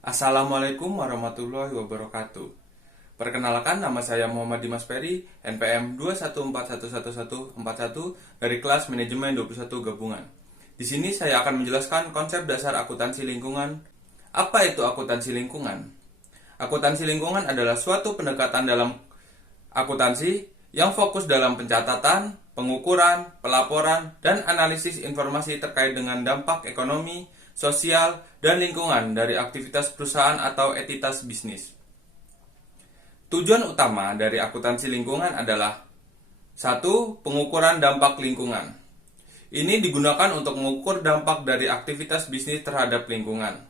Assalamualaikum warahmatullahi wabarakatuh. Perkenalkan, nama saya Muhammad Dimas Peri, NPM 214111141 dari kelas Manajemen 21 Gabungan. Di sini saya akan menjelaskan konsep dasar akuntansi lingkungan. Apa itu akuntansi lingkungan? Akuntansi lingkungan adalah suatu pendekatan dalam akuntansi yang fokus dalam pencatatan, pengukuran, pelaporan, dan analisis informasi terkait dengan dampak ekonomi, sosial, dan lingkungan dari aktivitas perusahaan atau entitas bisnis. Tujuan utama dari akuntansi lingkungan adalah: 1. Pengukuran dampak lingkungan. Ini digunakan untuk mengukur dampak dari aktivitas bisnis terhadap lingkungan,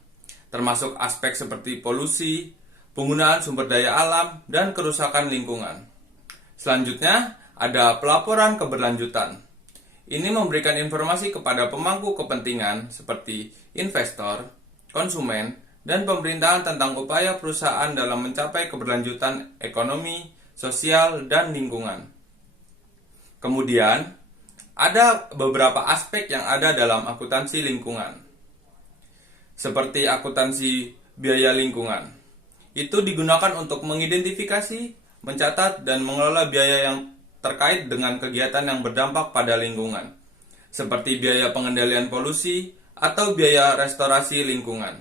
termasuk aspek seperti polusi, penggunaan sumber daya alam, dan kerusakan lingkungan. Selanjutnya, ada pelaporan keberlanjutan. Ini memberikan informasi kepada pemangku kepentingan seperti investor, konsumen, dan pemerintahan tentang upaya perusahaan dalam mencapai keberlanjutan ekonomi, sosial, dan lingkungan. Kemudian, ada beberapa aspek yang ada dalam akuntansi lingkungan, seperti akuntansi biaya lingkungan. Itu digunakan untuk mengidentifikasi, mencatat, dan mengelola biaya yang terkait dengan kegiatan yang berdampak pada lingkungan, seperti biaya pengendalian polusi atau biaya restorasi lingkungan.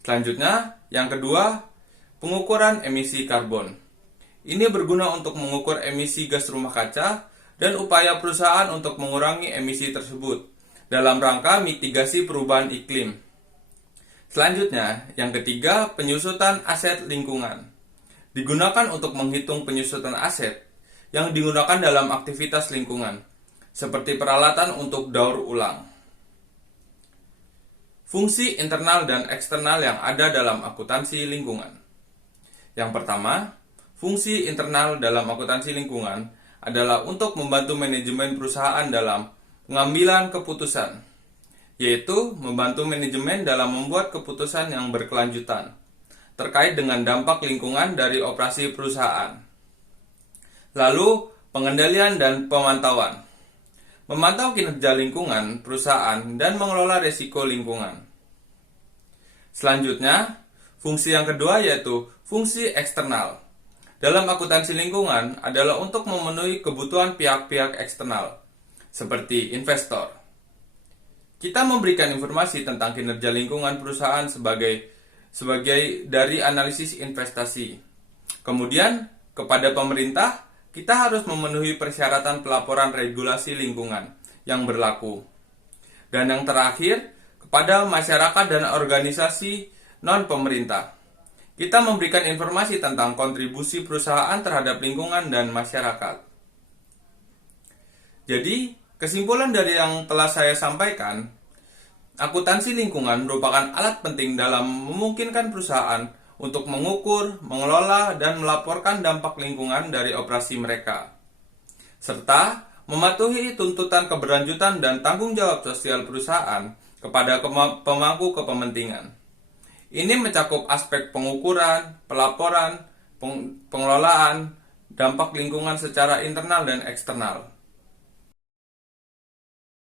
Selanjutnya, yang kedua, pengukuran emisi karbon. Ini berguna untuk mengukur emisi gas rumah kaca dan upaya perusahaan untuk mengurangi emisi tersebut dalam rangka mitigasi perubahan iklim. Selanjutnya, yang ketiga, penyusutan aset lingkungan. Digunakan untuk menghitung penyusutan aset yang digunakan dalam aktivitas lingkungan, seperti peralatan untuk daur ulang. Fungsi internal dan eksternal yang ada dalam akuntansi lingkungan. Yang pertama, fungsi internal dalam akuntansi lingkungan adalah untuk membantu manajemen perusahaan dalam pengambilan keputusan, yaitu membantu manajemen dalam membuat keputusan yang berkelanjutan terkait dengan dampak lingkungan dari operasi perusahaan. Lalu, pengendalian dan pemantauan. Memantau kinerja lingkungan perusahaan dan mengelola risiko lingkungan. Selanjutnya, fungsi yang kedua yaitu fungsi eksternal. Dalam akuntansi lingkungan adalah untuk memenuhi kebutuhan pihak-pihak eksternal, seperti investor. Kita memberikan informasi tentang kinerja lingkungan perusahaan sebagai dari analisis investasi. Kemudian, kepada pemerintah, kita harus memenuhi persyaratan pelaporan regulasi lingkungan yang berlaku. Dan yang terakhir, kepada masyarakat dan organisasi non-pemerintah, kita memberikan informasi tentang kontribusi perusahaan terhadap lingkungan dan masyarakat. Jadi, kesimpulan dari yang telah saya sampaikan, akuntansi lingkungan merupakan alat penting dalam memungkinkan perusahaan untuk mengukur, mengelola, dan melaporkan dampak lingkungan dari operasi mereka, serta mematuhi tuntutan keberlanjutan dan tanggung jawab sosial perusahaan kepada pemangku kepentingan. Ini mencakup aspek pengukuran, pelaporan, pengelolaan, dampak lingkungan secara internal dan eksternal.